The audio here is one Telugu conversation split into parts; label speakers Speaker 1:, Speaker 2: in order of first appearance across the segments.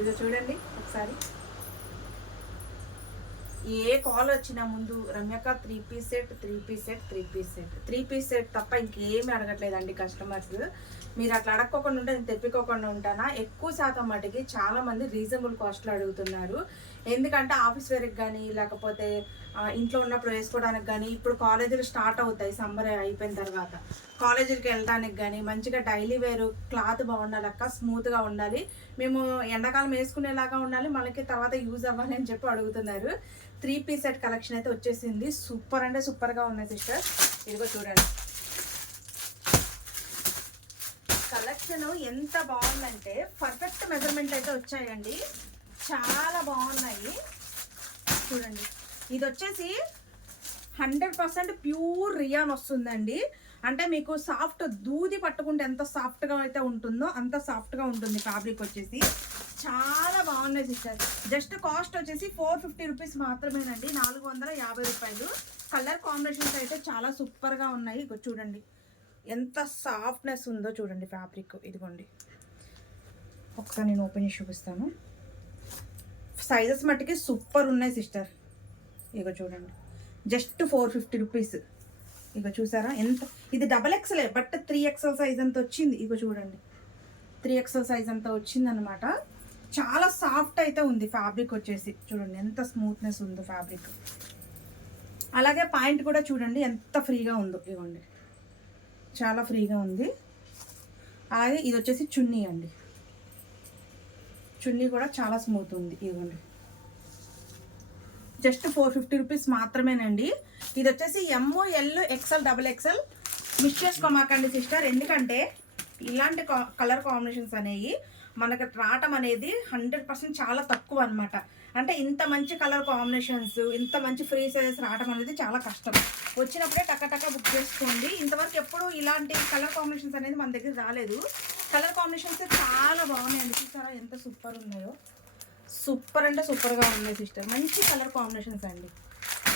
Speaker 1: ఇదో చూడండి ఒకసారి. ఏ కాల్ వచ్చినా ముందు రమ్యక three piece set three piece set three piece set three piece set తప్ప ఇంకేమీ అడగట్లేదండి కస్టమర్స్ మీరు అట్లా అడగకోకుండా ఉంటే నేను తెప్పికోకుండా ఉంటానా? ఎక్కువ శాతం మటుకి చాలామంది రీజనబుల్ కాస్ట్లో అడుగుతున్నారు. ఎందుకంటే ఆఫీస్ వేర్కి కానీ లేకపోతే ఇంట్లో ఉన్నప్పుడు వేసుకోవడానికి కానీ ఇప్పుడు కాలేజీలు స్టార్ట్ అవుతాయి సమ్మర్ అయిపోయిన తర్వాత. కాలేజీలకి వెళ్ళడానికి కానీ మంచిగా డైలీ వేర్ క్లాత్ బాగుండాలి అక్క స్మూత్గా ఉండాలి. మేము ఎండాకాలం వేసుకునేలాగా ఉండాలి మనకి తర్వాత యూజ్ అవ్వాలి అని చెప్పి అడుగుతున్నారు. త్రీ పీస్ సెట్ కలెక్షన్ అయితే వచ్చేసింది. సూపర్ అంటే సూపర్గా ఉన్నాయి సిస్టర్. ఇదిగో చూడండి. కలెక్షన్ ఎంత బాగుందంటే పర్ఫెక్ట్ మెజర్మెంట్ అయితే వచ్చాయండి. చాలా బాగున్నాయి. చూడండి. ఇది వచ్చేసి హండ్రెడ్ పర్సెంట్ ప్యూర్ రియాన్ వస్తుందండి. అంటే మీకు సాఫ్ట్ దూది పట్టుకుంటే ఎంత సాఫ్ట్గా అయితే ఉంటుందో అంత సాఫ్ట్గా ఉంటుంది ఫ్యాబ్రిక్ వచ్చేసి. చాలా బాగున్నాయి సిస్టర్. జస్ట్ కాస్ట్ వచ్చేసి ఫోర్ ఫిఫ్టీ రూపీస్ మాత్రమేనండి. నాలుగు వందల యాభై రూపాయలు. కలర్ కాంబినేషన్స్ అయితే చాలా సూపర్గా ఉన్నాయి. ఇగో చూడండి. ఎంత సాఫ్ట్నెస్ ఉందో చూడండి ఫ్యాబ్రిక్. ఇదిగోండి. ఒకసారి నేను ఓపెన్ చేసి చూపిస్తాను. సైజెస్ మట్టుకి సూపర్ ఉన్నాయి సిస్టర్. ఇగో చూడండి. Just four fifty rupees. ఇగో చూసారా? ఎంత? ఇది double XL but three XL size అంత వచ్చింది. ఇక చూడండి. త్రీ ఎక్సెల్ సైజ్ అంతా వచ్చింది అనమాట చాలా సాఫ్ట్ అయితే ఉంది ఫ్యాబ్రిక్ వచ్చేసి. చూడండి ఎంత స్మూత్నెస్ ఉందో ఫ్యాబ్రిక్. అలాగే పాయింట్ కూడా చూడండి ఎంత ఫ్రీగా ఉందో. ఇవ్వండి. చాలా ఫ్రీగా ఉంది. అలాగే ఇది వచ్చేసి చున్నీ అండి. చున్నీ కూడా చాలా స్మూత్ ఉంది. ఇవ్వండి. జస్ట్ ఫోర్ ఫిఫ్టీ రూపీస్ మాత్రమేనండి. ఇది వచ్చేసి MO L XL double XL miss చేసుకోమాకండి sister. ఎందుకంటే ఇలాంటి కలర్ కాంబినేషన్స్ అనేవి మనకు రావటం అనేది హండ్రెడ్ పర్సెంట్ చాలా తక్కువ అనమాట అంటే ఇంత మంచి కలర్ కాంబినేషన్స్ ఇంత మంచి ఫ్రీ సైజెస్ రావడం అనేది చాలా కష్టం. వచ్చినప్పుడే టక్క బుక్ చేసుకోండి. ఇంతవరకు ఎప్పుడు ఇలాంటి కలర్ కాంబినేషన్స్ అనేది మన దగ్గర రాలేదు. కలర్ కాంబినేషన్స్ చాలా బాగున్నాయండి చూసారా ఎంత సూపర్ ఉన్నాయో. సూపర్ అంటే సూపర్గా ఉన్నాయి సిస్టర్. మంచి కలర్ కాంబినేషన్స్ అండి.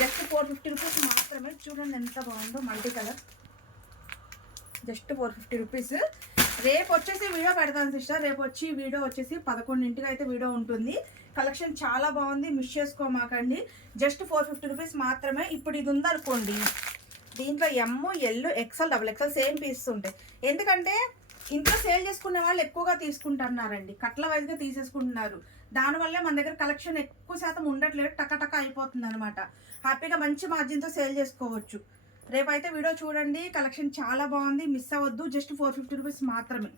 Speaker 1: జస్ట్ ఫోర్ ఫిఫ్టీ రూపీస్ మాత్రమే. చూడండి ఎంత బాగుందో multi colour. Just four fifty rupees. రేపు వచ్చేసి వీడియో పెడతాను సిస్టర్. రేపు వచ్చి వీడియో వచ్చేసి పదకొండింటికి అయితే వీడియో ఉంటుంది. కలెక్షన్ చాలా బాగుంది. మిస్ చేసుకోమాకండి. జస్ట్ ఫోర్ ఫిఫ్టీ రూపీస్ మాత్రమే. ఇప్పుడు ఇది ఉందనుకోండి. దీంట్లో M L XL double XL same pieces ఉంటాయి. ఎందుకంటే ఇంట్లో సేల్ చేసుకునే వాళ్ళు ఎక్కువగా తీసుకుంటున్నారండి. కట్ల వైజ్గా తీసేసుకుంటున్నారు. దానివల్లే మన దగ్గర కలెక్షన్ ఎక్కువ శాతం ఉండట్లేదు. టకటక అయిపోతుంది అనమాట హ్యాపీగా మంచి మార్జిన్తో సేల్ చేసుకోవచ్చు. రేపైతే వీడియో చూడండి. కలెక్షన్ చాలా బాగుంది. మిస్ అవ్వద్దు. జస్ట్ ఫోర్ ఫిఫ్టీ రూపీస్ మాత్రమే.